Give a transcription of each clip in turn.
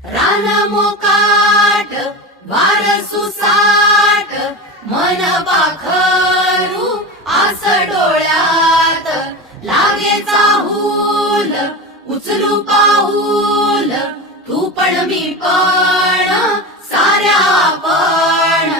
रान मोकाट वार सुसाट मन पाखरू आस डोळ्यात लागे चाहूल उचलू पाऊल तू पण मी पण साऱ्या आपण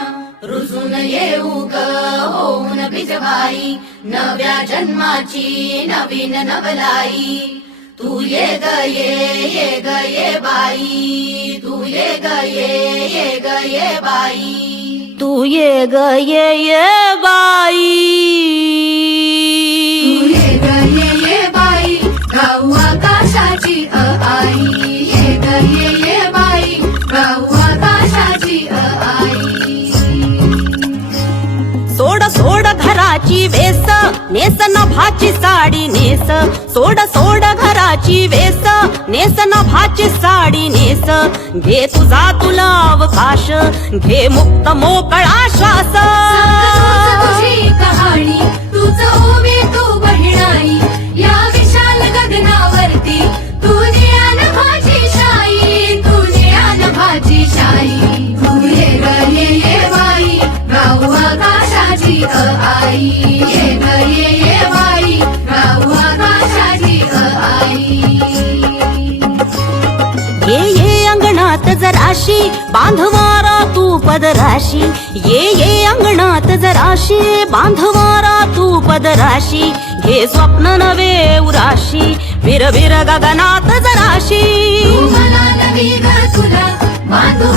रुजून येऊ ग होऊन बिजबाई नव्या जन्माची नवीन नवलाई तू ये ग ये ग ये बाई तू ये ग ये बाई तू ये ग ये बाई तू ये ग ये बाई गाऊ आकाशाची आई ये ग ये बाई गाऊ आकाशाची आई सोड सोड घराची वेस नेस नभाची साडी नेस सोड सोड घराची वेस नेस नभाची साडी नेस घे तुझा तुला अवकाश घे मुक्त मोकळा श्वास तुझी कहाणी तुझ उभी तू बहिणाई या विशाल गगनावरती तू ज्ञान भाजी शाई तू ज्ञान भाजी शाई तू ये ग ये बाई गाऊ आकाशाची आई ये ग ये बाई गाऊ आकाशाची आई ये अंगणात जराशी बांधवारा तू पदराशी ये अंगणात जराशी बांधवारा तू पदराशी घे स्वप्न नवे उराशी विर विर गगनात जराशी तू मला नवी ग तुला बांधू